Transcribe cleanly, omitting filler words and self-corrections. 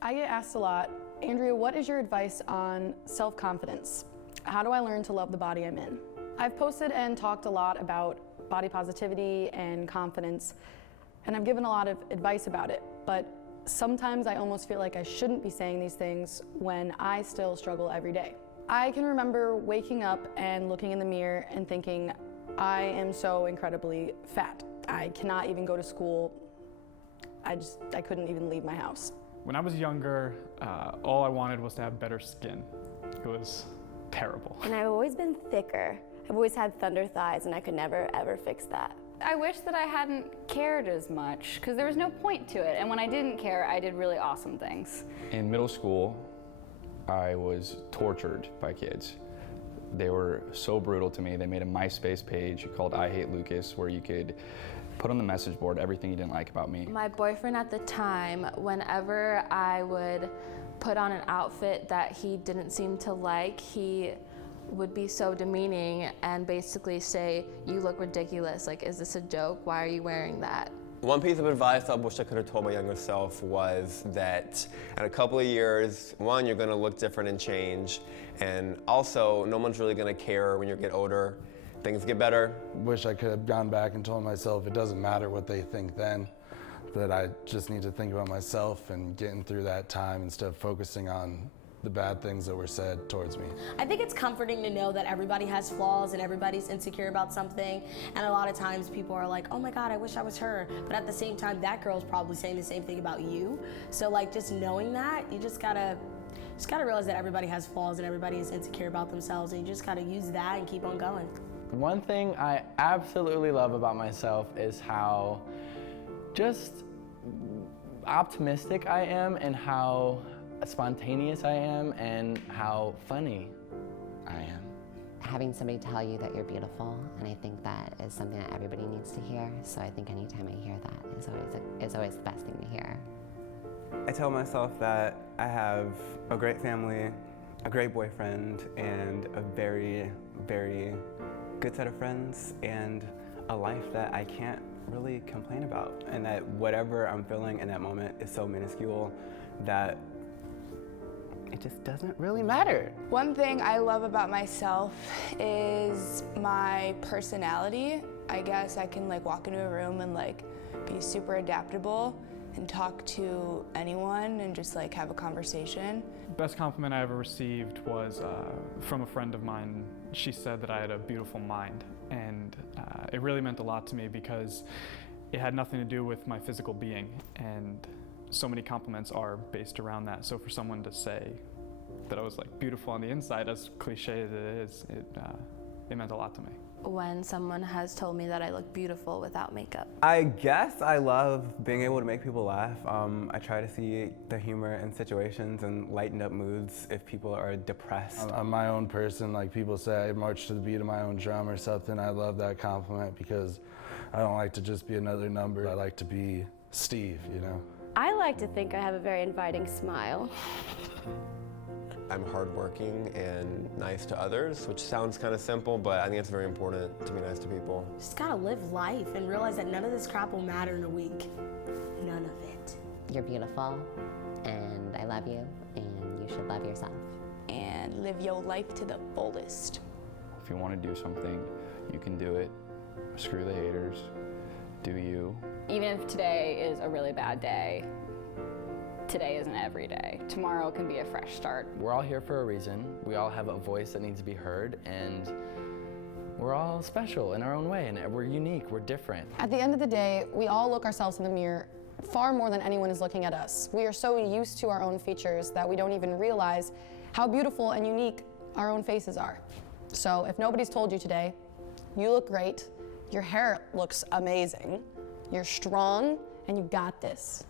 I get asked a lot, Andrea, what is your advice on self-confidence? How do I learn to love the body I'm in? I've posted and talked a lot about body positivity and confidence, and I've given a lot of advice about it, but sometimes I almost feel like I shouldn't be saying these things when I still struggle every day. I can remember waking up and looking in the mirror and thinking, I am so incredibly fat. I cannot even go to school. I couldn't even leave my house. When I was younger, all I wanted was to have better skin. It was terrible. And I've always been thicker. I've always had thunder thighs, and I could never, ever fix that. I wish that I hadn't cared as much, because there was no point to it. And when I didn't care, I did really awesome things. In middle school, I was tortured by kids. They were so brutal to me. They made a MySpace page called I Hate Lucas, where you could put on the message board everything you didn't like about me. My boyfriend at the time, whenever I would put on an outfit that he didn't seem to like, he would be so demeaning and basically say, "You look ridiculous, like, is this a joke? Why are you wearing that?" One piece of advice I wish I could have told my younger self was that in a couple of years, one, you're gonna look different and change, and also no one's really gonna care when you get older. Things get better. Wish I could have gone back and told myself it doesn't matter what they think then, that I just need to think about myself and getting through that time instead of focusing on the bad things that were said towards me. I think it's comforting to know that everybody has flaws and everybody's insecure about something, and a lot of times people are like, oh my God, I wish I was her, but at the same time that girl's probably saying the same thing about you. So like, just knowing that, you just gotta realize that everybody has flaws and everybody is insecure about themselves, and you just gotta use that and keep on going. One thing I absolutely love about myself is how just optimistic I am, and how spontaneous I am, and how funny I am. Having somebody tell you that you're beautiful, and I think that is something that everybody needs to hear, so I think anytime I hear that is always the best thing to hear. I tell myself that I have a great family, a great boyfriend, and a very, very good set of friends, and a life that I can't really complain about, and that whatever I'm feeling in that moment is so minuscule that it just doesn't really matter. One thing I love about myself is my personality. I guess I can like walk into a room and like be super adaptable and talk to anyone and just like have a conversation. The best compliment I ever received was from a friend of mine. She said that I had a beautiful mind, and it really meant a lot to me because it had nothing to do with my physical being, and so many compliments are based around that. So for someone to say that I was like beautiful on the inside, as cliche as it is, it meant a lot to me. When someone has told me that I look beautiful without makeup. I guess I love being able to make people laugh. I try to see the humor in situations and lighten up moods if people are depressed. I'm my own person. Like people say, I march to the beat of my own drum or something. I love that compliment because I don't like to just be another number. I like to be Steve, you know? I like to think I have a very inviting smile. I'm hardworking and nice to others, which sounds kind of simple, but I think it's very important to be nice to people. Just gotta live life and realize that none of this crap will matter in a week. None of it. You're beautiful, and I love you, and you should love yourself. And live your life to the fullest. If you want to do something, you can do it. Screw the haters. Do you. Even if today is a really bad day, today isn't every day. Tomorrow can be a fresh start. We're all here for a reason. We all have a voice that needs to be heard, and we're all special in our own way, and we're unique, we're different. At the end of the day, we all look ourselves in the mirror far more than anyone is looking at us. We are so used to our own features that we don't even realize how beautiful and unique our own faces are. So if nobody's told you today, you look great, your hair looks amazing, you're strong, and you got this.